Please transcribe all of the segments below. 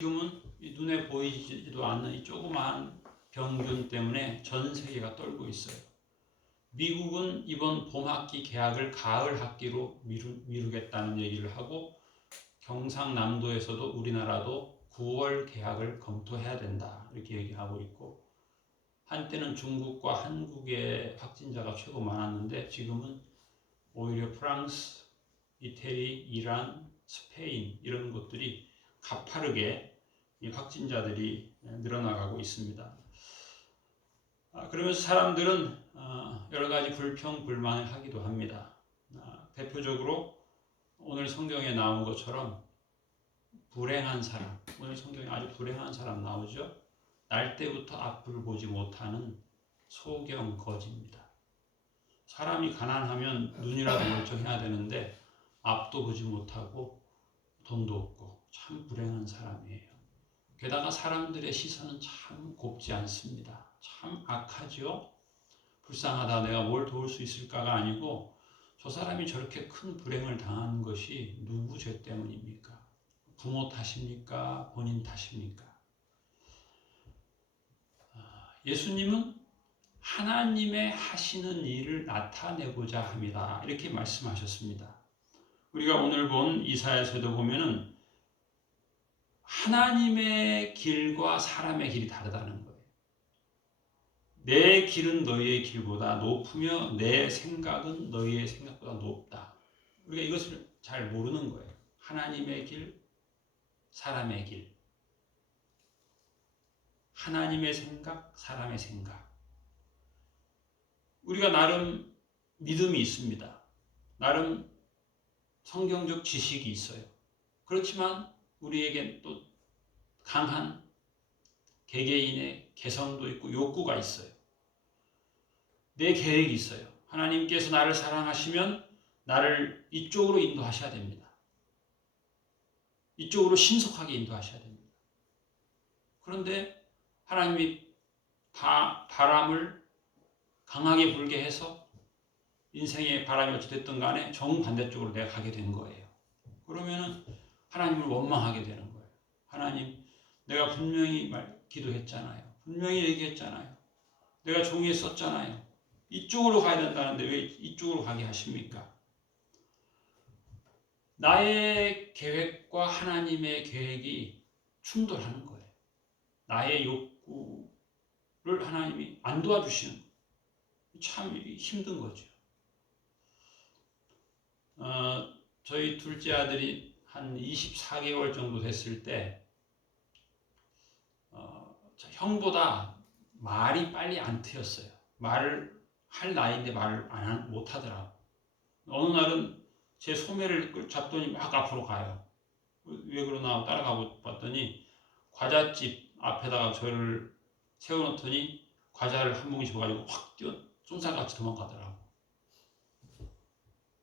지금은 눈에 보이지도 않는 이 조그마한 병균 때문에 전 세계가 떨고 있어요. 미국은 이번 봄학기 개학을 가을 학기로 미루겠다는 얘기를 하고, 경상남도에서도 우리나라도 9월 개학을 검토해야 된다 이렇게 얘기하고 있고, 한때는 중국과 한국의 확진자가 최고 많았는데 지금은 오히려 프랑스, 이태리, 이란, 스페인 이런 곳들이 가파르게 이 확진자들이 늘어나가고 있습니다. 그러면서 사람들은 여러 가지 불평, 불만을 하기도 합니다. 대표적으로 오늘 성경에 나온 것처럼 불행한 사람, 오늘 성경에 아주 불행한 사람 나오죠. 날 때부터 앞을 보지 못하는 소경 거지입니다. 사람이 가난하면 눈이라도 멀쩡해야 되는데 앞도 보지 못하고 돈도 없고 참 불행한 사람이에요. 게다가 사람들의 시선은 참 곱지 않습니다. 참 악하죠. 불쌍하다, 내가 뭘 도울 수 있을까가 아니고 저 사람이 저렇게 큰 불행을 당한 것이 누구 죄 때문입니까? 부모 탓입니까? 본인 탓입니까? 예수님은 하나님의 하시는 일을 나타내고자 합니다. 이렇게 말씀하셨습니다. 우리가 오늘 본 이사야서도 보면은 하나님의 길과 사람의 길이 다르다는 거예요. 내 길은 너희의 길보다 높으며 내 생각은 너희의 생각보다 높다. 우리가 이것을 잘 모르는 거예요. 하나님의 길, 사람의 길. 하나님의 생각, 사람의 생각. 우리가 나름 믿음이 있습니다. 나름 성경적 지식이 있어요. 그렇지만 우리에겐 또 강한 개개인의 개성도 있고 욕구가 있어요. 내 계획이 있어요. 하나님께서 나를 사랑하시면 나를 이쪽으로 인도하셔야 됩니다. 이쪽으로 신속하게 인도하셔야 됩니다. 그런데 하나님이 바람을 강하게 불게 해서 인생의 바람이 어찌 됐든 간에 정반대쪽으로 내가 가게 된 거예요. 그러면은 하나님을 원망하게 되는 거예요. 하나님, 내가 분명히 기도했잖아요. 분명히 얘기했잖아요. 내가 종이에 썼잖아요. 이쪽으로 가야 된다는데 왜 이쪽으로 가게 하십니까? 나의 계획과 하나님의 계획이 충돌하는 거예요. 나의 욕구를 하나님이 안 도와주시는 거예요. 참 힘든 거죠. 저희 둘째 아들이 한 24개월 정도 됐을 때 형보다 말이 빨리 안 트였어요. 말을 할 나이인데 말을 못 하더라고. 어느 날은 제 소매를 잡더니 막 앞으로 가요. 왜 그러나 따라가 봤더니 과자집 앞에다가 저를 세워놓더니 과자를 한 봉지 줘가지고 확 뛰어 쏜살같이 도망가더라고.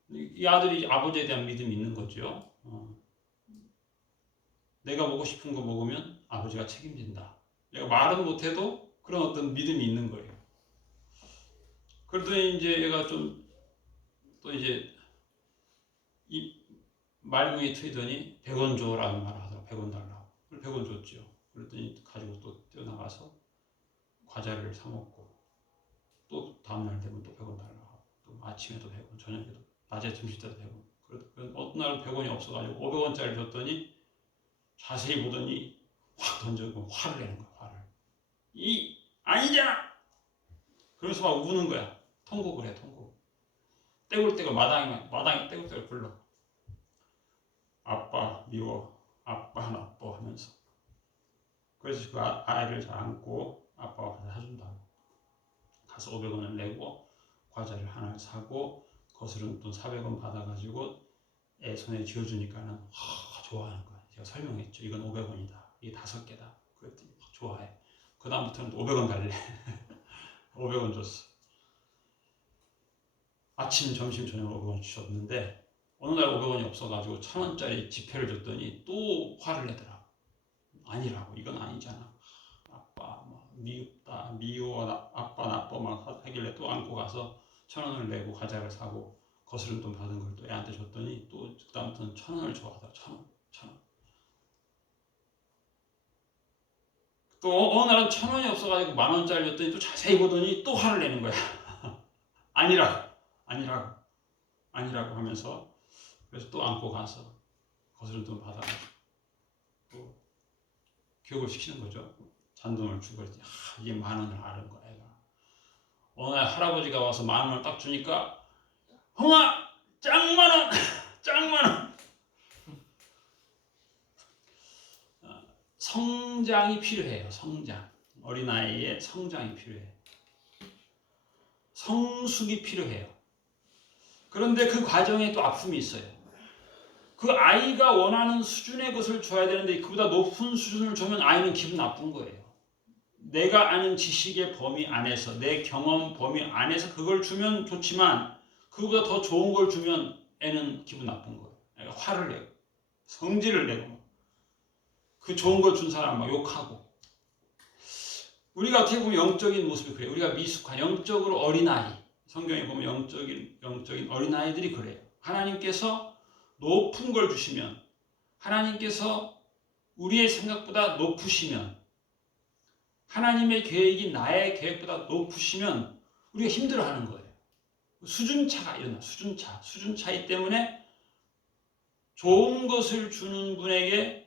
이 아들이 아버지에 대한 믿음이 있는 거죠. 내가 먹고 싶은 거 먹으면 아버지가 책임진다. 내가 말은 못해도 그런 어떤 믿음이 있는 거예요. 그러더니 이제 얘가 좀 또 이제 이 말문이 트이더니 100원 줘라는 말을 하더라고. 100원 달라고. 100원 줬죠. 그랬더니 가지고 또 뛰어나가서 과자를 사 먹고 또 다음날 되면 또 100원 달라고. 또 아침에도 100원, 저녁에도, 낮에 점심 때도 100원. 어떤 날은 100원이 없어가지고 500원짜리 줬더니 자세히 보더니 확 던져고 화를 내는 거야. 화를. 이 아니잖아. 그러면서 막 우는 거야. 통곡을 해. 통곡. 떼굴떼굴 마당에 떼굴떼굴 불러. 아빠 미워. 아빠 나빠 하면서. 그래서 그 아이를 잘 안고 아빠가 가서 사준다고. 가서 500원을 내고 과자를 하나 사고 거스름 돈 400원 받아가지고 애 손에 쥐어주니까는 좋아하는 거야. 제가 설명했죠. 이건 500원이다. 이게 5개다. 그랬더니 좋아해. 그 다음부터는 500원 달래. 500원 줬어. 아침, 점심, 저녁 500원 주셨는데 어느 날 500원이 없어가지고 1000원짜리 지폐를 줬더니 또 화를 내더라고. 아니라고. 이건 아니잖아. 아빠 미흡다. 미워. 아빠 나빠 막 하길래 또 안고 가서 1000원을 내고 과자를 사고 거스름 돈 받은 걸 또 애한테 줬더니 또 그다음부터는 1000원을 좋아하더라. 1000원. 또 어느 날은 1,000원이 없어가지고 10,000원짜리 줬더니 또 자세히 보더니 또 화를 내는 거야. 아니라고 하면서 그래서 또 안고 가서 거스름 돈 받아가지고 또 교육을 시키는 거죠. 잔돈을 주고 그랬더니 이게 10,000원을 아는 거야. 애가. 어느 날 할아버지가 와서 10,000원을 딱 주니까 형아 짱 많아 짱 많아. 성장이 필요해요. 성장. 어린아이의 성장이 필요해요. 성숙이 필요해요. 그런데 그 과정에 또 아픔이 있어요. 그 아이가 원하는 수준의 것을 줘야 되는데 그보다 높은 수준을 주면 아이는 기분 나쁜 거예요. 내가 아는 지식의 범위 안에서, 내 경험 범위 안에서 그걸 주면 좋지만 그보다 더 좋은 걸 주면 애는 기분 나쁜 거예요. 애가 화를 내고 성질을 내고 그 좋은 걸 준 사람 막 욕하고. 우리가 어떻게 보면 영적인 모습이 그래요. 우리가 미숙한 영적으로 어린아이, 성경에 보면 영적인 어린아이들이 그래요. 하나님께서 높은 걸 주시면, 하나님께서 우리의 생각보다 높으시면, 하나님의 계획이 나의 계획보다 높으시면 우리가 힘들어하는 거예요. 수준차가 일어나. 수준차이 때문에 좋은 것을 주는 분에게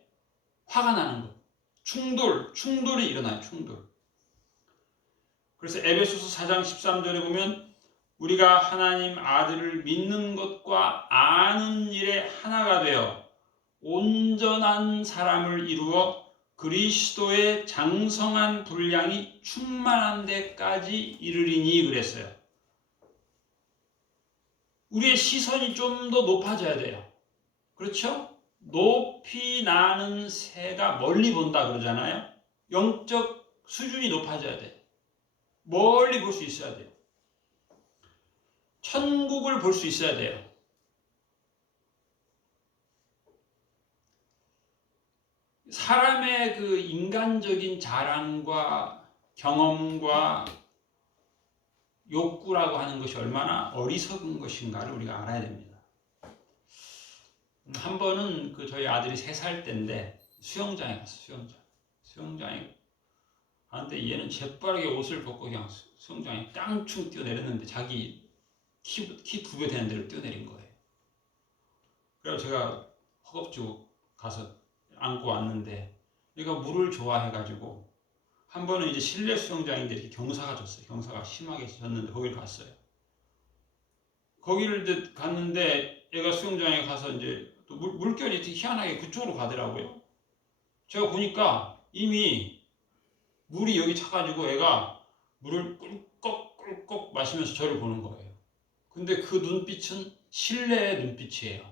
화가 나는 거예요. 충돌이 일어나요. 충돌. 그래서 에베소서 4장 13절에 보면 우리가 하나님 아들을 믿는 것과 아는 일에 하나가 되어 온전한 사람을 이루어 그리스도의 장성한 분량이 충만한 데까지 이르리니 그랬어요. 우리의 시선이 좀 더 높아져야 돼요. 그렇죠? 높이 나는 새가 멀리 본다 그러잖아요. 영적 수준이 높아져야 돼요. 멀리 볼 수 있어야 돼요. 천국을 볼 수 있어야 돼요. 사람의 그 인간적인 자랑과 경험과 욕구라고 하는 것이 얼마나 어리석은 것인가를 우리가 알아야 됩니다. 한 번은 저희 아들이 3살 때인데 수영장에 갔어요. 수영장에 가는데 얘는 재빠르게 옷을 벗고 그냥 수영장에 깡충 뛰어내렸는데 자기 키 2배 되는 데로 뛰어내린 거예요. 그래서 제가 허겁지겁 가서 안고 왔는데 얘가 물을 좋아해가지고 한 번은 이제 실내 수영장인데 이렇게 경사가 졌어요. 경사가 심하게 졌는데 거기를 갔어요. 거기를 갔는데 얘가 수영장에 가서 이제 또 물결이 되게 희한하게 그쪽으로 가더라고요. 제가 보니까 이미 물이 여기 차가지고 애가 물을 꿀꺽 마시면서 저를 보는 거예요. 근데 그 눈빛은 신뢰의 눈빛이에요.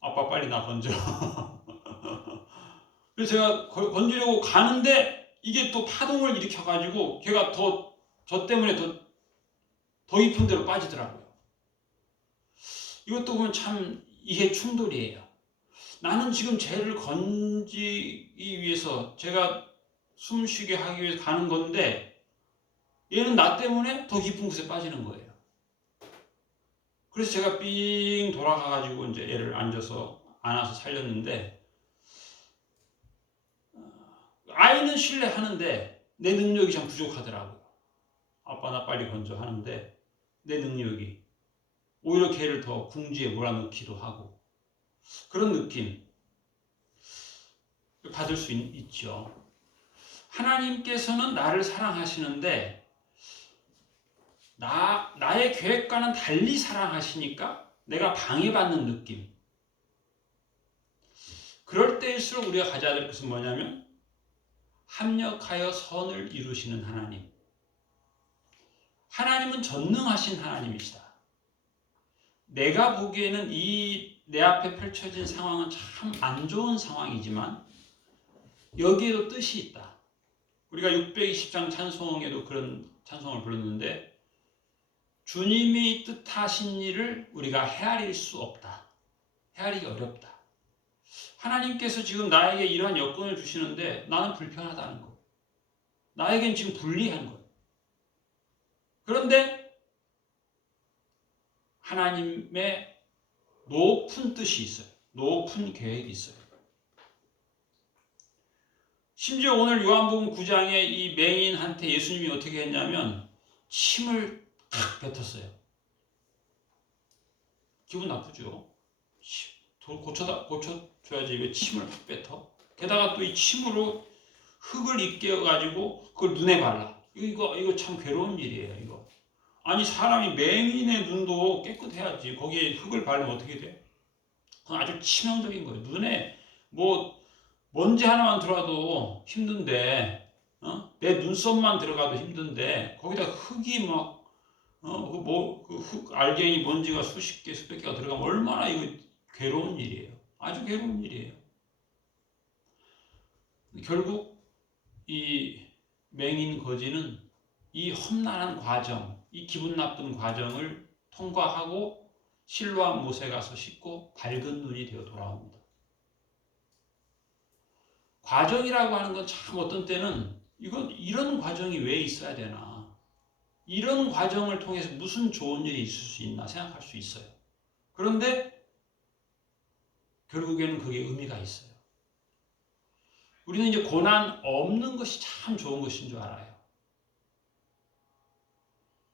아빠 빨리 나 건져. 그래서 제가 건지려고 가는데 이게 또 파동을 일으켜가지고 걔가 저 때문에 더 깊은 데로 빠지더라고요. 이것도 보면 참 이게 충돌이에요. 나는 지금 쟤를 건지기 위해서 제가 숨쉬게 하기 위해서 가는 건데 얘는 나 때문에 더 깊은 곳에 빠지는 거예요. 그래서 제가 삥 돌아가가지고 이제 얘를 안아서 살렸는데 아이는 신뢰하는데 내 능력이 참 부족하더라고요. 아빠 나 빨리 건져 하는데 내 능력이 오히려 걔를 더 궁지에 몰아넣기도 하고 그런 느낌 받을 수 있죠. 하나님께서는 나를 사랑하시는데 나의 계획과는 달리 사랑하시니까 내가 방해받는 느낌. 그럴 때일수록 우리가 가져야 될 것은 뭐냐면 합력하여 선을 이루시는 하나님. 하나님은 전능하신 하나님이시다. 내가 보기에는 내 앞에 펼쳐진 상황은 참 안 좋은 상황이지만 여기에도 뜻이 있다. 우리가 620장 찬송에도 그런 찬송을 불렀는데 주님이 뜻하신 일을 우리가 헤아릴 수 없다. 헤아리기 어렵다. 하나님께서 지금 나에게 이러한 여건을 주시는데 나는 불편하다는 거. 나에겐 지금 불리한 거. 그런데 하나님의 높은 뜻이 있어요. 높은 계획이 있어요. 심지어 오늘 요한복음 9장에 이 맹인한테 예수님이 어떻게 했냐면 침을 탁 뱉었어요. 기분 나쁘죠? 고쳐줘야지 왜 침을 팍 뱉어? 게다가 또 이 침으로 흙을 입게어가지고 그걸 눈에 발라. 이거 참 괴로운 일이에요. 이거. 아니 사람이 맹인의 눈도 깨끗해야지. 거기에 흙을 바르면 어떻게 돼? 그건 아주 치명적인 거예요. 눈에 뭐 먼지 하나만 들어와도 힘든데, 내 눈썹만 들어가도 힘든데 거기다 흙이 막 흙 알갱이 먼지가 수십 개 수백 개가 들어가면 얼마나 이거 괴로운 일이에요. 아주 괴로운 일이에요. 결국 이 맹인 거지는 이 험난한 과정, 이 기분 나쁜 과정을 통과하고 실로암 못에 가서 씻고 밝은 눈이 되어 돌아옵니다. 과정이라고 하는 건 참 어떤 때는 이런 과정이 왜 있어야 되나? 이런 과정을 통해서 무슨 좋은 일이 있을 수 있나 생각할 수 있어요. 그런데 결국에는 그게 의미가 있어요. 우리는 이제 고난 없는 것이 참 좋은 것인 줄 알아요.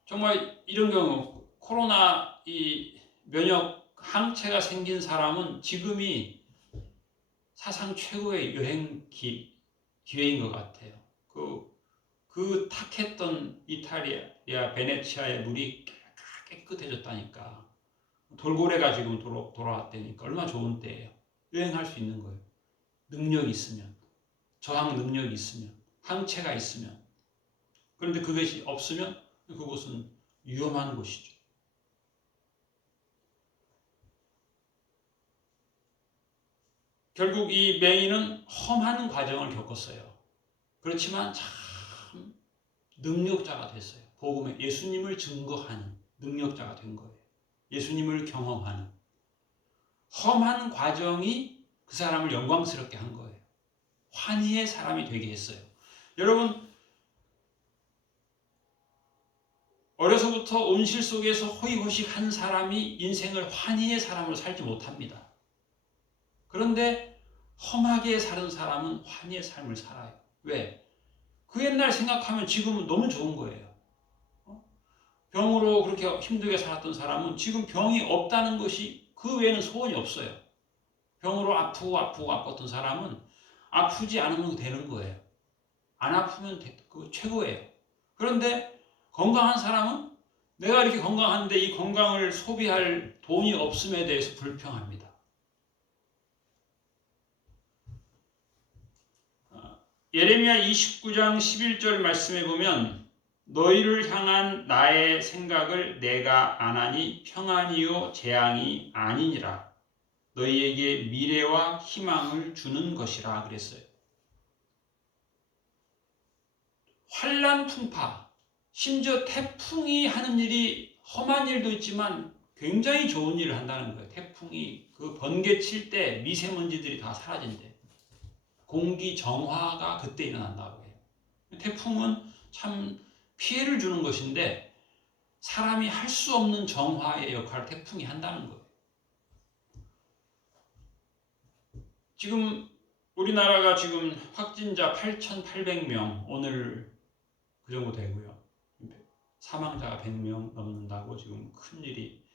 정말 이런 경우 코로나 이 면역 항체가 생긴 사람은 지금이 사상 최고의 여행 기회인 것 같아요. 그 탁했던 이탈리아 베네치아의 물이 깨끗해졌다니까. 돌고래가 지금 돌아왔다니까 얼마나 좋은 때예요. 여행할 수 있는 거예요. 능력이 있으면, 저항 능력이 있으면, 항체가 있으면. 그런데 그것이 없으면 그곳은 위험한 곳이죠. 결국 이 맹인은 험한 과정을 겪었어요. 그렇지만 참 능력자가 됐어요. 복음에 예수님을 증거하는 능력자가 된 거예요. 예수님을 경험하는 험한 과정이 그 사람을 영광스럽게 한 거예요. 환희의 사람이 되게 했어요. 여러분 어려서부터 온실 속에서 호의호식한 사람이 인생을 환희의 사람으로 살지 못합니다. 그런데 험하게 사는 사람은 환희의 삶을 살아요. 왜? 그 옛날 생각하면 지금은 너무 좋은 거예요. 병으로 그렇게 힘들게 살았던 사람은 지금 병이 없다는 것이 그 외에는 소원이 없어요. 병으로 아프고 아팠던 사람은 아프지 않으면 되는 거예요. 안 아프면 그 최고예요. 그런데 건강한 사람은 내가 이렇게 건강한데 이 건강을 소비할 돈이 없음에 대해서 불평합니다. 예레미야 29장 11절 말씀에 보면 너희를 향한 나의 생각을 내가 아나니 평안이요 재앙이 아니니라. 너희에게 미래와 희망을 주는 것이라 그랬어요. 환난 풍파, 심지어 태풍이 하는 일이 험한 일도 있지만 굉장히 좋은 일을 한다는 거예요. 태풍이 그 번개 칠 때 미세먼지들이 다 사라진대. 공기 정화가 그때 일어난다고 해요. 태풍은 참 피해를 주는 것인데 사람이 할 수 없는 정화의 역할을 태풍이 한다는 거예요. 지금 우리나라가 지금 확진자 8,800명 오늘 그 정도 되고요. 사망자가 100명 넘는다고 지금 큰일이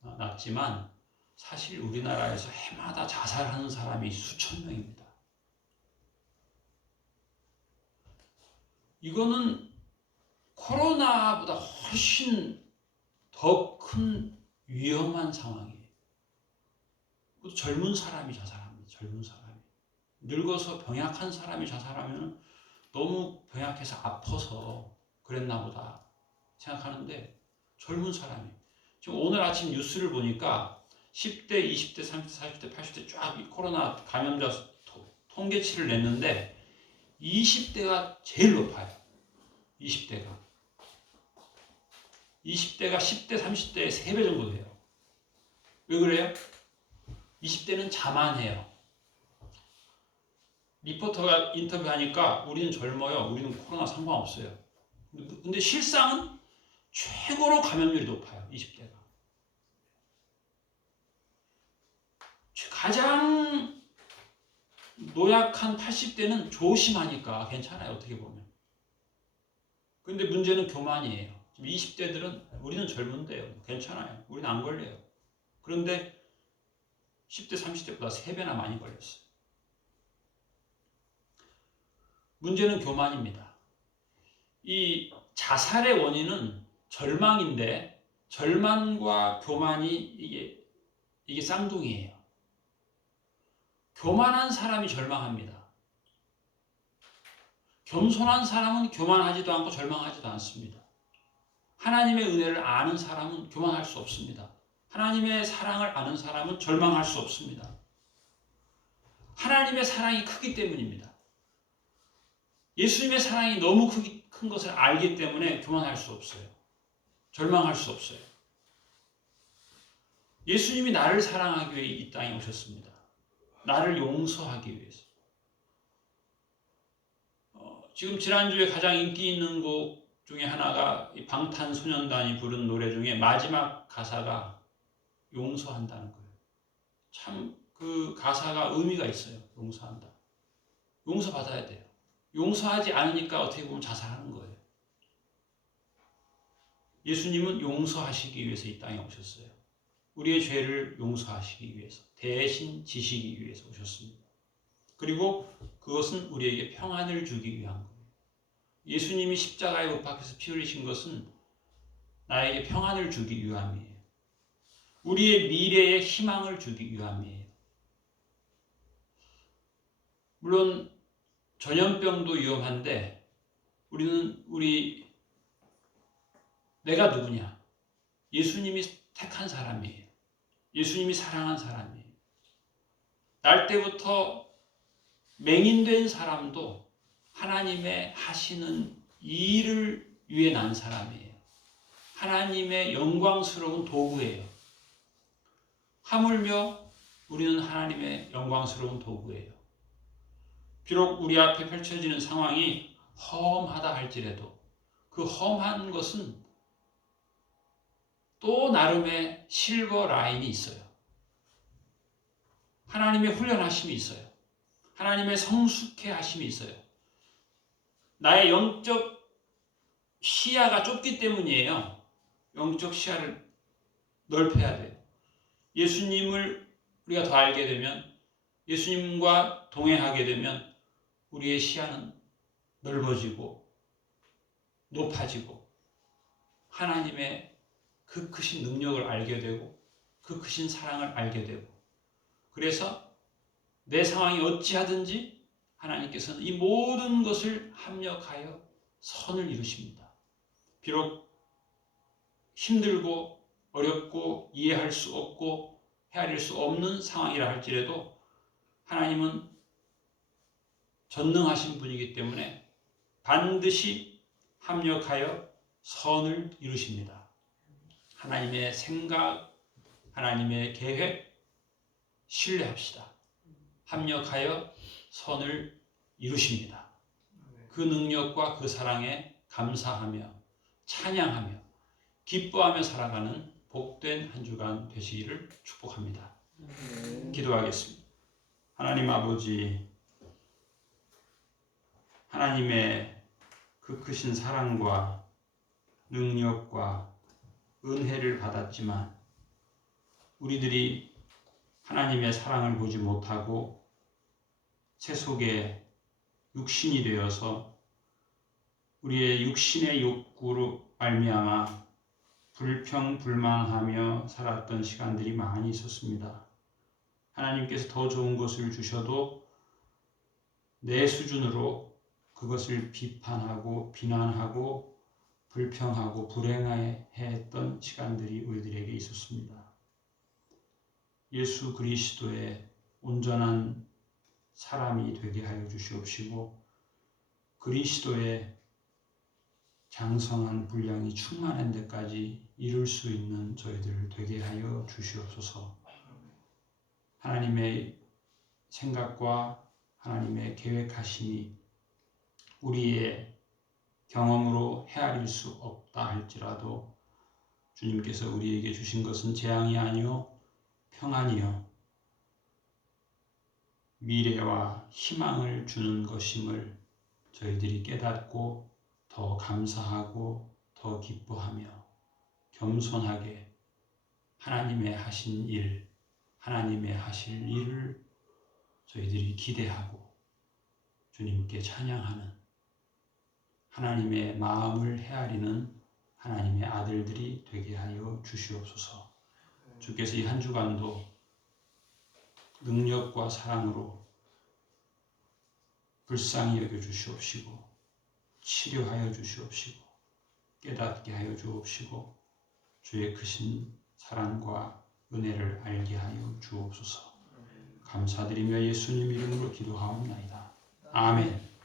났지만 사실 우리나라에서 해마다 자살하는 사람이 수천 명입니다. 이거는 코로나보다 훨씬 더 큰 위험한 상황이에요. 젊은 사람이 자살합니다. 젊은 사람이. 늙어서 병약한 사람이 자살하면 너무 병약해서 아파서 그랬나 보다 생각하는데 젊은 사람이. 지금 오늘 아침 뉴스를 보니까 10대, 20대, 30대, 40대, 80대 쫙 코로나 감염자 통계치를 냈는데 20대가 제일 높아요. 20대가 10대, 30대의 3배 정도 돼요. 왜 그래요? 20대는 자만해요. 리포터가 인터뷰하니까 우리는 젊어요. 우리는 코로나 상관없어요. 근데 실상은 최고로 감염률이 높아요. 20대가. 가장 노약한 80대는 조심하니까 괜찮아요. 어떻게 보면. 근데 문제는 교만이에요. 지금 20대들은 우리는 젊은데요. 괜찮아요. 우리는 안 걸려요. 그런데 10대, 30대보다 3배나 많이 걸렸어요. 문제는 교만입니다. 이 자살의 원인은 절망인데 절망과 교만이 이게 쌍둥이에요. 교만한 사람이 절망합니다. 겸손한 사람은 교만하지도 않고 절망하지도 않습니다. 하나님의 은혜를 아는 사람은 교만할 수 없습니다. 하나님의 사랑을 아는 사람은 절망할 수 없습니다. 하나님의 사랑이 크기 때문입니다. 예수님의 사랑이 너무 큰 것을 알기 때문에 교만할 수 없어요. 절망할 수 없어요. 예수님이 나를 사랑하기 위해 이 땅에 오셨습니다. 나를 용서하기 위해서. 지금 지난주에 가장 인기 있는 곡 중에 하나가 방탄소년단이 부른 노래 중에 마지막 가사가 용서한다는 거예요. 참 그 가사가 의미가 있어요. 용서한다. 용서받아야 돼요. 용서하지 않으니까 어떻게 보면 자살하는 거예요. 예수님은 용서하시기 위해서 이 땅에 오셨어요. 우리의 죄를 용서하시기 위해서, 대신 지시기 위해서 오셨습니다. 그리고 그것은 우리에게 평안을 주기 위한 거예요. 예수님이 십자가에 못 박혀서 피 흘리신 것은 나에게 평안을 주기 위함이에요. 우리의 미래에 희망을 주기 위함이에요. 물론 전염병도 위험한데 우리는 내가 누구냐? 예수님이 택한 사람이에요. 예수님이 사랑한 사람이에요. 날 때부터 맹인된 사람도 하나님의 하시는 일을 위해 난 사람이에요. 하나님의 영광스러운 도구예요. 하물며 우리는 하나님의 영광스러운 도구예요. 비록 우리 앞에 펼쳐지는 상황이 험하다 할지라도 그 험한 것은 또 나름의 실버 라인이 있어요. 하나님의 훈련하심이 있어요. 하나님의 성숙해 하심이 있어요. 나의 영적 시야가 좁기 때문이에요. 영적 시야를 넓혀야 돼요. 예수님을 우리가 더 알게 되면, 예수님과 동행하게 되면 우리의 시야는 넓어지고 높아지고 하나님의 그 크신 능력을 알게 되고 그 크신 사랑을 알게 되고, 그래서 내 상황이 어찌하든지 하나님께서는 이 모든 것을 합력하여 선을 이루십니다. 비록 힘들고 어렵고 이해할 수 없고 헤아릴 수 없는 상황이라 할지라도 하나님은 전능하신 분이기 때문에 반드시 합력하여 선을 이루십니다. 하나님의 생각, 하나님의 계획 신뢰합시다. 합력하여 선을 이루십니다. 그 능력과 그 사랑에 감사하며 찬양하며 기뻐하며 살아가는 복된 한 주간 되시기를 축복합니다. 기도하겠습니다. 하나님 아버지, 하나님의 그 크신 사랑과 능력과 은혜를 받았지만 우리들이 하나님의 사랑을 보지 못하고 새 속에 육신이 되어서 우리의 육신의 욕구로 말미암아 불평불만하며 살았던 시간들이 많이 있었습니다. 하나님께서 더 좋은 것을 주셔도 내 수준으로 그것을 비판하고 비난하고 불평하고 불행해했던 시간들이 우리들에게 있었습니다. 예수 그리스도의 온전한 사람이 되게 하여 주시옵시고 그리스도의 장성한 분량이 충만한 데까지 이룰 수 있는 저희들 되게 하여 주시옵소서. 하나님의 생각과 하나님의 계획하심이 우리의 경험으로 헤아릴 수 없다 할지라도 주님께서 우리에게 주신 것은 재앙이 아니요 평안이요 미래와 희망을 주는 것임을 저희들이 깨닫고 더 감사하고 더 기뻐하며 겸손하게 하나님의 하신 일, 하나님의 하실 일을 저희들이 기대하고 주님께 찬양하는 하나님의 마음을 헤아리는 하나님의 아들들이 되게 하여 주시옵소서. 주께서 이 한 주간도 능력과 사랑으로 불쌍히 여겨 주시옵시고 치료하여 주시옵시고 깨닫게 하여 주옵시고 주의 크신 사랑과 은혜를 알게 하여 주옵소서. 감사드리며 예수님 이름으로 기도하옵나이다. 아멘.